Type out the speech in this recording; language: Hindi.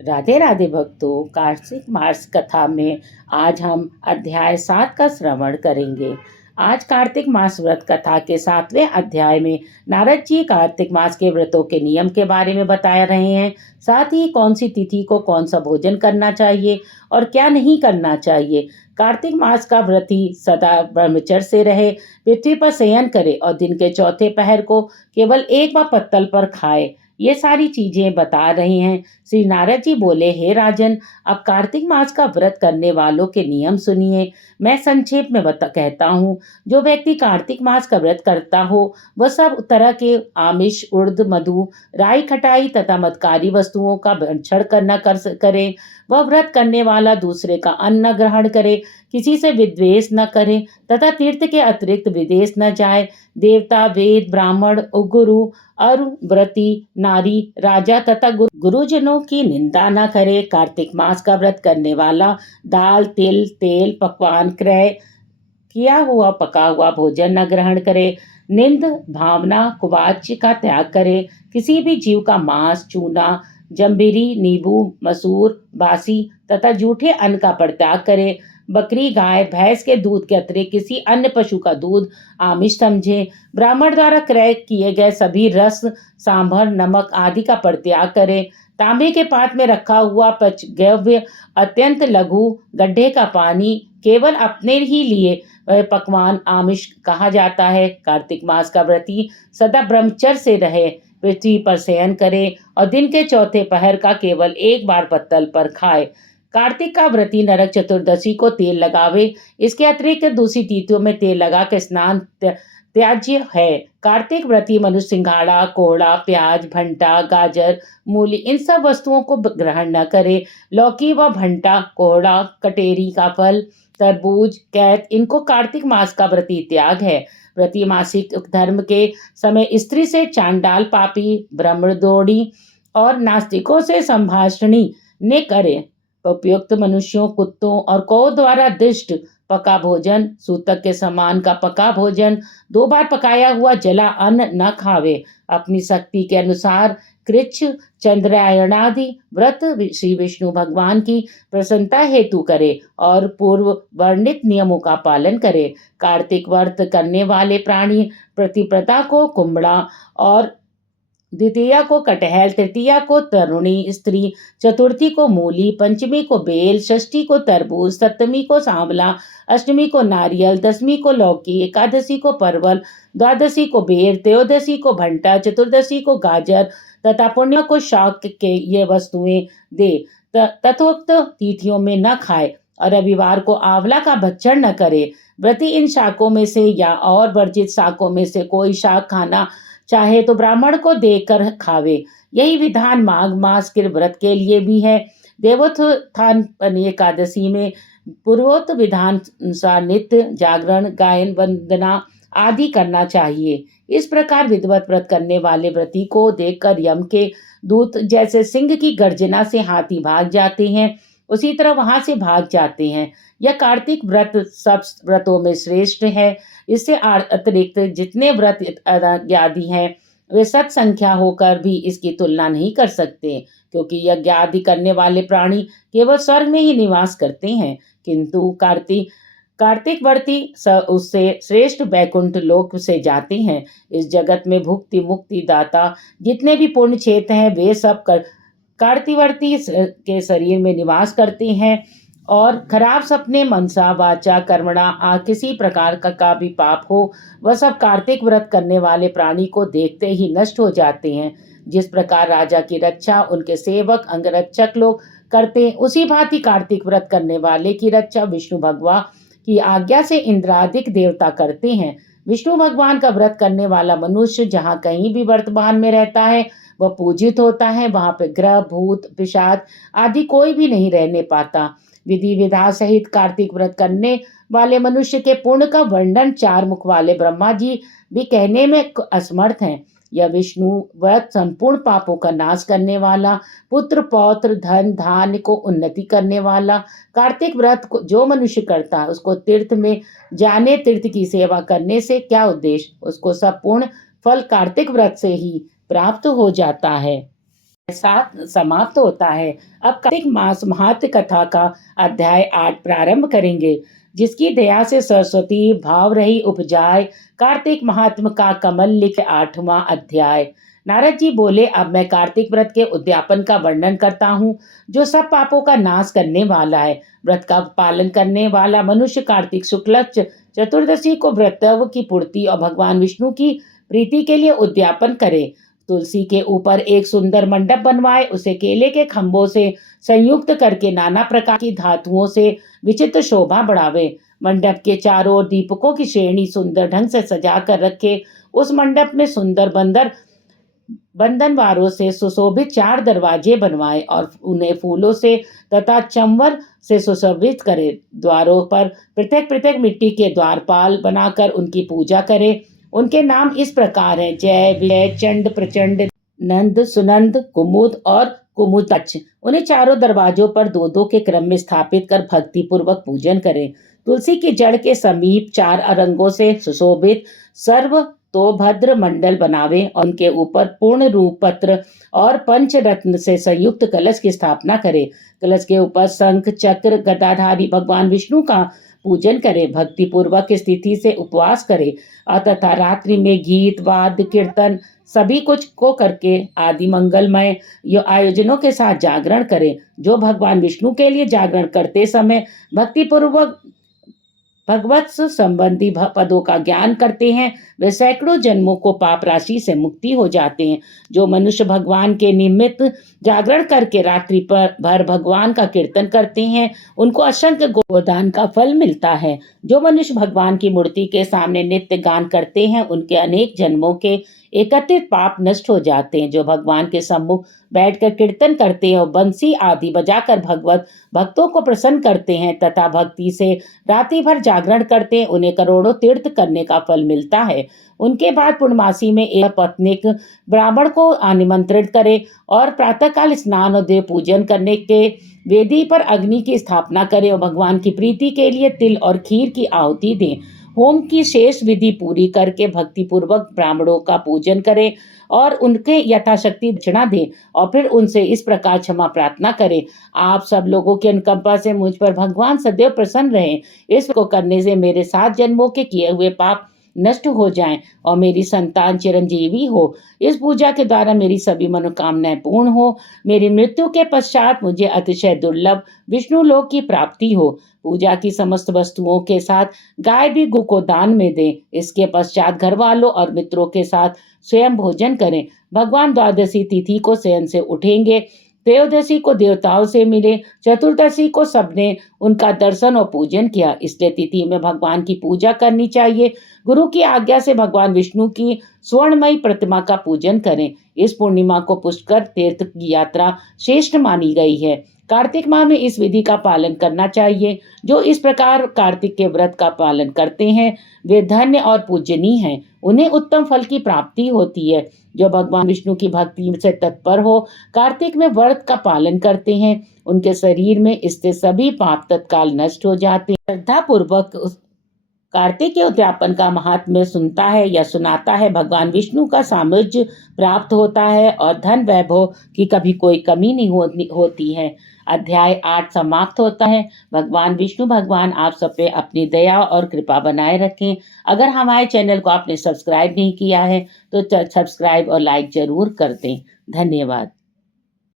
राधे राधे भक्तों, कार्तिक मास कथा में आज हम अध्याय 7 का श्रवण करेंगे। आज कार्तिक मास व्रत कथा के 7वें अध्याय में नारद जी कार्तिक मास के व्रतों के नियम के बारे में बता रहे हैं। साथ ही कौन सी तिथि को कौन सा भोजन करना चाहिए और क्या नहीं करना चाहिए। कार्तिक मास का व्रती सदा ब्रह्मचर्य से रहे, पृथ्वी पर शयन करे और दिन के चौथे पहर को केवल एक बार पत्तल पर खाए। ये सारी चीजें बता रहे हैं। श्री नारद जी बोले, हे राजन, अब कार्तिक मास का व्रत करने वालों के नियम सुनिए। मैं संक्षेप में कहता हूँ। जो व्यक्ति कार्तिक मास का व्रत करता हो वह सब तरह के आमिष, उर्द, मधु, राई, खटाई तथा मदकारी वस्तुओं का भक्षण करना करे। वह व्रत करने वाला दूसरे का अन्न न ग्रहण करे, किसी से विद्वेष न करे तथा तीर्थ के अतिरिक्त विदेश न जाए। देवता, वेद, ब्राह्मण, गुरु और व्रती, नारी, राजा तथा गुरुजनों की निंदा न करे। कार्तिक मास का व्रत करने वाला दाल, तिल, तेल, पकवान, क्रय किया हुआ पका हुआ भोजन न ग्रहण करे। निंद, भावना, कुवाच्य का त्याग करे। किसी भी जीव का मांस, चूना, जम्बीरी, नींबू, मसूर, बासी तथा जूठे अन्न का परित्याग करे। बकरी, गाय, भैंस के दूध के अतिरिक्त किसी अन्य पशु का दूध आमिष समझे। ब्राह्मण द्वारा क्रय किए गए सभी रस, सांभर, नमक आदि का परित्याग करे। तांबे के पात्र में रखा हुआ पचगव्य, अत्यंत लघु गड्ढे का पानी केवल अपने ही लिए वह पकवान आमिष कहा जाता है। कार्तिक मास का व्रती सदा ब्रह्मचर्य से रहे, पृथ्वी पर शयन करे और दिन के चौथे पहर का केवल एक बार पत्तल पर खाए। कार्तिक का व्रती नरक चतुर्दशी को तेल लगावे। इसके अतिरिक्त दूसरी तिथियों में तेल लगा के स्नान त्याज्य है। कार्तिक व्रती मनुष्य सिंघाड़ा, कोहड़ा, प्याज, भंटा, गाजर, मूली इन सब वस्तुओं को ग्रहण न करे। लौकी व भंटा, कोहड़ा, कटेरी का फल, तरबूज, कैत इनको कार्तिक मास का व्रती त्याग है। व्रती मासिक धर्म के समय स्त्री से चांडाल, पापी, ब्रह्मदोड़ी और नास्तिकों से संभाषणी ने करे। उपयुक्त मनुष्यों, कुत्तों और कौ द्वारा दिष्ट पका भोजन, सूतक के समान का पका भोजन, 2 बार पकाया हुआ जला अन्न न खावे। अपनी शक्ति के अनुसार कृच्छ, चंद्रायणादि व्रत श्री विष्णु भगवान की प्रसन्नता हेतु करे और पूर्व वर्णित नियमों का पालन करे। कार्तिक व्रत करने वाले प्राणी प्रतिपदा को कुंबड़ा और द्वितीया को कटहल, तृतीया को तरुणी स्त्री, चतुर्थी को मूली, पंचमी को बेल, षष्ठी को तरबूज, सप्तमी को सांवला, अष्टमी को नारियल, दसवीं को लौकी, एकादशी को परवल, द्वादशी को बेर, त्रयोदशी को भंटा, चतुर्दशी को गाजर तथा पुण्य को शाक के ये वस्तुएं दे। तथोक्त तिथियों में न खाए और रविवार को आंवला का भक्षण न करे। व्रती इन शाकों में से या और वर्जित शाकों में से कोई शाक खाना चाहे तो ब्राह्मण को देकर खावे। यही विधान माघ मास के व्रत के लिए भी है। देवोत्थान एकादशी में पूर्वोक्त विधान अनुसार नित्य जागरण, गायन, वंदना आदि करना चाहिए। इस प्रकार विधिवत व्रत करने वाले व्रती को देखकर यम के दूत जैसे सिंह की गर्जना से हाथी भाग जाते हैं, उसी तरह वहां से भाग जाते हैं। यह कार्तिक व्रत सब व्रतों में श्रेष्ठ है। इससे अतिरिक्त जितने व्रत आदि हैं वे सत संख्या होकर भी इसकी तुलना नहीं कर सकते, क्योंकि यज्ञ आदि करने वाले प्राणी केवल स्वर्ग में ही निवास करते हैं, किंतु कार्तिक व्रती उससे श्रेष्ठ वैकुंठ लोक से जाते हैं। इस जगत में भुक्ति मुक्ति दाता जितने भी पुण्य क्षेत्र हैं वे सब कार्तिवर्ती के शरीर में निवास करते हैं और खराब सपने, मनसा, वाचा, कर्मणा किसी प्रकार का भी पाप हो वह सब कार्तिक व्रत करने वाले प्राणी को देखते ही नष्ट हो जाते हैं। जिस प्रकार राजा की रक्षा उनके सेवक अंगरक्षक लोग करते हैं, उसी भांति कार्तिक व्रत करने वाले की रक्षा विष्णु भगवान की आज्ञा से इंद्रादिक देवता करते हैं। विष्णु भगवान का व्रत करने वाला मनुष्य जहाँ कहीं भी वर्तमान में रहता है वह पूजित होता है। वहां पे ग्रह, भूत, पिशाच आदि कोई भी नहीं रहने पाता। विधि विधा सहित कार्तिक व्रत करने वाले मनुष्य के पुण्य का वर्णन 4 मुख वाले ब्रह्मा जी भी कहने में असमर्थ हैं। यह विष्णु व्रत संपूर्ण पापों का नाश करने वाला, पुत्र, पौत्र, धन, धान्य को उन्नति करने वाला। कार्तिक व्रत को जो मनुष्य करता है उसको तीर्थ में जाने, तीर्थ की सेवा करने से क्या उद्देश्य, उसको सब पूर्ण फल कार्तिक व्रत से ही प्राप्त हो जाता है। साथ समाप्त होता है। अब कार्तिक मास महात्म कथा का अध्याय 8 प्रारंभ करेंगे। जिसकी दया से सरस्वती भाव रही उपजाए, कार्तिक महात्म का कमल लिख 8वां अध्याय। नारद जी बोले, अब मैं कार्तिक व्रत के उद्यापन का वर्णन करता हूँ, जो सब पापों का नाश करने वाला है। व्रत का पालन करने वाला मनुष्य कार्तिक शुक्ल चतुर्दशी को व्रतव की पूर्ति और भगवान विष्णु की प्रीति के लिए उद्यापन करे। तुलसी के ऊपर एक सुंदर मंडप बनवाए, उसे केले के खंभों से संयुक्त करके नाना प्रकार की धातुओं से विचित्र शोभा बढ़ावे। मंडप के चारों ओर दीपकों की श्रेणी सुंदर ढंग से सजा कर रखे। उस मंडप में सुंदर बंधनवारों से सुशोभित 4 दरवाजे बनवाए और उन्हें फूलों से तथा चंवर से सुशोभित करे। द्वारों पर पृथक पृथक मिट्टी के द्वारपाल बनाकर उनकी पूजा करे। उनके नाम इस प्रकार हैं: जय, विजय, चंड, प्रचंड, नंद, सुनंद, कुमुद और कुमुदच्छ। उन्हें चारों दरवाजों पर 2-2 के क्रम में स्थापित कर भक्ति पूर्वक पूजन करें। तुलसी की जड़ के समीप 4 रंगों से सुशोभित सर्व तो भद्र मंडल बनावे और उनके ऊपर पूर्ण रूप पत्र और पंच रत्न से संयुक्त कलश की स्थापना करे। कलश के ऊपर शंख चक्र गदाधारी भगवान विष्णु का पूजन करे। भक्ति पूर्वक स्थिति से उपवास करे और तथा रात्रि में गीत वाद्य कीर्तन सभी कुछ को करके आदि मंगलमय आयोजनों के साथ जागरण करे। जो भगवान विष्णु के लिए जागरण करते समय भक्ति पूर्वक भगवत संबंधी पदों का ज्ञान करते हैं, वे सैकड़ों जन्मों को पाप राशि से मुक्ति हो जाते हैं। जो मनुष्य भगवान के निमित्त जागरण करके रात्रि पर भर भगवान का कीर्तन करते हैं, उनको असंख्य गोदान का फल मिलता है। जो मनुष्य भगवान की मूर्ति के सामने नित्य गान करते हैं, उनके अनेक जन्मों के एकत्रित पाप नष्ट हो जाते हैं। जो भगवान के सम्मुख बैठकर कीर्तन करते हैं और बंसी आदि बजाकर भगवत भक्तों को प्रसन्न करते हैं तथा भक्ति से रात्रि भर जागरण करते हैं, उन्हें करोड़ों तीर्थ करने का फल मिलता है। उनके बाद पूर्णमासी में एक पत्नीक ब्राह्मण को आमंत्रित करे और प्रातःकाल स्नान और देव पूजन करने के वेदी पर अग्नि की स्थापना करें और भगवान की प्रीति के लिए तिल और खीर की आहुति दें। होम की शेष विधि पूरी करके भक्ति पूर्वक ब्राह्मणों का पूजन करें और उनके यथाशक्ति दक्षिणा दें और फिर उनसे इस प्रकार क्षमा प्रार्थना करें: आप सब लोगों की अनुकंपा से मुझ पर भगवान सदैव प्रसन्न रहें। इसको करने से मेरे 7 जन्मों के किए हुए पाप नष्ट हो जाएं और मेरी संतान चिरंजीवी हो। इस पूजा के द्वारा मेरी सभी मनोकामनाएं पूर्ण हो। मेरी मृत्यु के पश्चात मुझे अतिशय दुर्लभ विष्णु लोक की प्राप्ति हो। पूजा की समस्त वस्तुओं के साथ गाय भी गो को दान में दें। इसके पश्चात घर वालों और मित्रों के साथ स्वयं भोजन करें। भगवान द्वादशी तिथि को शयन से उठेंगे, त्रयोदशी को देवताओं से मिले, चतुर्दशी को सबने उनका दर्शन और पूजन किया। इसलिए तिथि में भगवान की पूजा करनी चाहिए। गुरु की आज्ञा से भगवान विष्णु की स्वर्णमयी प्रतिमा का पूजन करें। इस पूर्णिमा को पुष्कर तीर्थ की यात्रा श्रेष्ठ मानी गई है। कार्तिक माह में इस विधि का पालन करना चाहिए। जो इस प्रकार कार्तिक के व्रत का पालन करते हैं, वे धन्य और पूजनीय हैं। उन्हें उत्तम फल की प्राप्ति होती है। जो भगवान विष्णु की भक्ति से तत्पर हो, कार्तिक में व्रत का पालन करते हैं, उनके शरीर में स्थित सभी पाप तत्काल नष्ट हो जाते हैं। श्रद्धा पूर्वक कार्तिक के उद्यापन का महात्म्य सुनता है या सुनाता है, भगवान विष्णु का साम्राज्य प्राप्त होता है और धन वैभव की कभी कोई कमी नहीं होती है। अध्याय 8 समाप्त होता है। भगवान विष्णु भगवान आप सब पे अपनी दया और कृपा बनाए रखें। अगर हमारे चैनल को आपने सब्सक्राइब नहीं किया है तो सब्सक्राइब और लाइक जरूर कर दें। धन्यवाद।